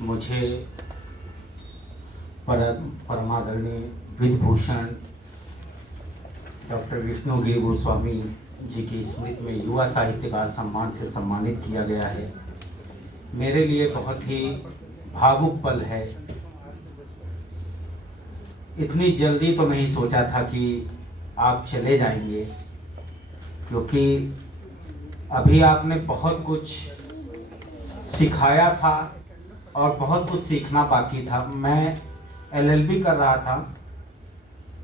मुझे परमादरणीय विधभूषण डॉक्टर विष्णुगिरि गोस्वामी जी की स्मृति में युवा साहित्यकार सम्मान से सम्मानित किया गया है। मेरे लिए बहुत ही भावुक पल है। इतनी जल्दी तो नहीं सोचा था कि आप चले जाएंगे, क्योंकि अभी आपने बहुत कुछ सिखाया था और बहुत कुछ सीखना बाकी था। मैं LLB कर रहा था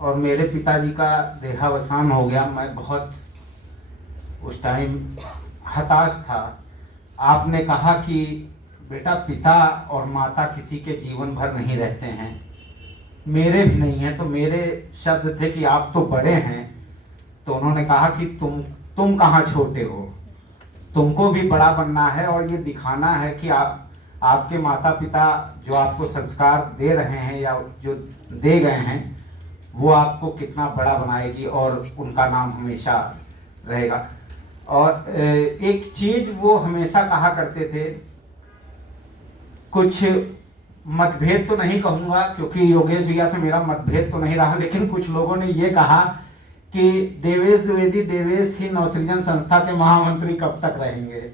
और मेरे पिताजी का देहावसान हो गया। मैं बहुत उस टाइम हताश था। आपने कहा कि बेटा, पिता और माता किसी के जीवन भर नहीं रहते हैं, मेरे भी नहीं हैं। तो मेरे शब्द थे कि आप तो बड़े हैं। तो उन्होंने कहा कि तुम कहाँ छोटे हो, तुमको भी बड़ा बनना है और ये दिखाना है कि आपके माता पिता जो आपको संस्कार दे रहे हैं या जो दे गए हैं वो आपको कितना बड़ा बनाएगी और उनका नाम हमेशा रहेगा। और एक चीज वो हमेशा कहा करते थे, कुछ मतभेद तो नहीं कहूँगा क्योंकि योगेश भैया से मेरा मतभेद तो नहीं रहा, लेकिन कुछ लोगों ने ये कहा कि देवेश द्विवेदी देवेश ही नवसृजन संस्था के महामंत्री कब तक रहेंगे।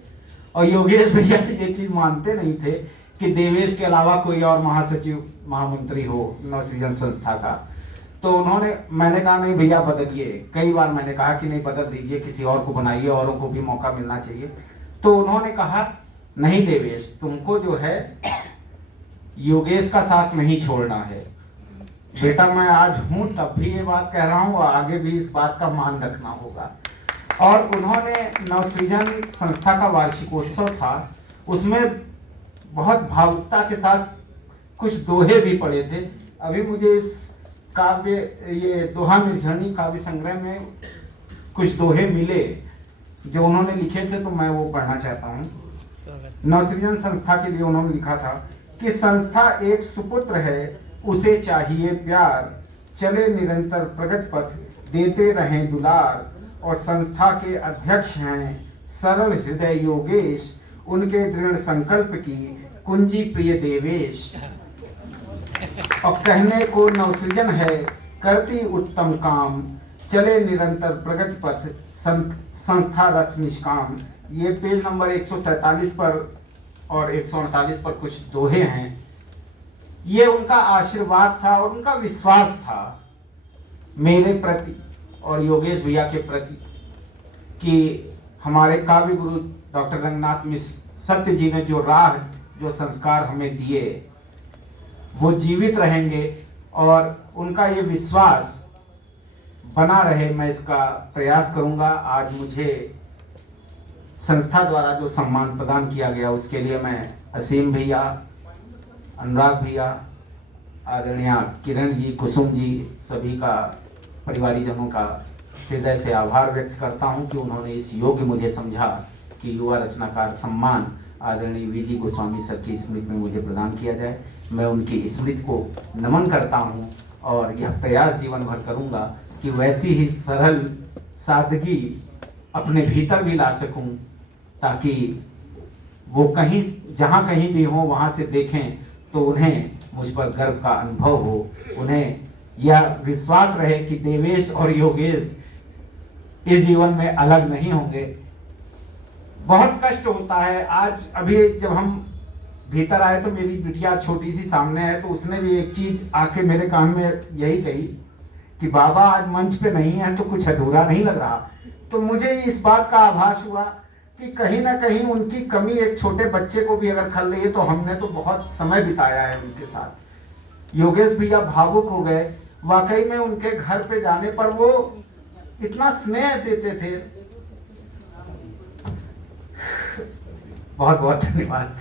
और योगेश भैया ये चीज मानते नहीं थे कि देवेश के अलावा कोई और महासचिव महामंत्री हो नवसृजन संस्था का। तो मैंने कहा नहीं भैया बदलिए। कई बार मैंने कहा कि नहीं, बदल दीजिए, किसी और को बनाइए, औरों को भी मौका मिलना चाहिए। तो उन्होंने कहा नहीं देवेश, तुमको जो है योगेश का साथ नहीं छोड़ना है। बेटा, मैं आज हूं तब भी ये बात कह रहा हूं और आगे भी इस बात का मान रखना होगा। और उन्होंने नवसृजन संस्था का वार्षिकोत्सव था, उसमें बहुत भावुकता के साथ कुछ दोहे भी पढ़े थे। अभी मुझे इस काव्य, ये दोहा निर्झरणी काव्य संग्रह में कुछ दोहे मिले जो उन्होंने लिखे थे, तो मैं वो पढ़ना चाहता हूँ। नवसृजन संस्था के लिए उन्होंने लिखा था कि संस्था एक सुपुत्र है, उसे चाहिए प्यार, चले निरंतर प्रगति पथ, देते रहें दुलार। और संस्था के अध्यक्ष हैं सरल हृदय योगेश, उनके दृढ़ संकल्प की कुंजी प्रिय देवेश। और कहने को नवसृजन है, करती उत्तम काम, चले निरंतर प्रगति पथ, संस्था रथ निष्काम। ये पेज नंबर 147 पर और 148 पर कुछ दोहे हैं। ये उनका आशीर्वाद था और उनका विश्वास था मेरे प्रति और योगेश भैया के प्रति कि हमारे काव्य गुरु डॉक्टर रंगनाथ मिश्र सत्य जी ने जो राह, जो संस्कार हमें दिए, वो जीवित रहेंगे और उनका ये विश्वास बना रहे। मैं इसका प्रयास करूंगा। आज मुझे संस्था द्वारा जो सम्मान प्रदान किया गया उसके लिए मैं असीम भैया, अनुराग भैया, आदरणीय किरण जी, कुसुम जी, सभी का, परिवारीजनों का हृदय से आभार व्यक्त करता हूं कि उन्होंने इस योग्य मुझे समझा कि युवा रचनाकार सम्मान आदरणीय VG गोस्वामी सर की स्मृति में मुझे प्रदान किया जाए। मैं उनकी स्मृति को नमन करता हूं और यह प्रयास जीवन भर करूंगा कि वैसी ही सरल सादगी अपने भीतर भी ला सकूं, ताकि वो कहीं जहां कहीं भी हो वहां से देखें तो उन्हें मुझ पर गर्व का अनुभव हो, उन्हें यह विश्वास रहे कि देवेश और योगेश इस जीवन में अलग नहीं होंगे। बहुत कष्ट होता है। आज अभी जब हम भीतर आए तो मेरी बिटिया छोटी सी सामने है, तो उसने भी एक चीज आके मेरे कान में यही कही कि बाबा आज मंच पे नहीं है तो कुछ अधूरा नहीं लग रहा। तो मुझे इस बात का आभास हुआ कि कहीं ना कहीं उनकी कमी एक छोटे बच्चे को भी अगर खल रही है तो हमने तो बहुत समय बिताया है उनके साथ। योगेश भैया भावुक हो गए। वाकई में उनके घर पे जाने पर वो इतना स्नेह देते थे। बहुत बहुत धन्यवाद।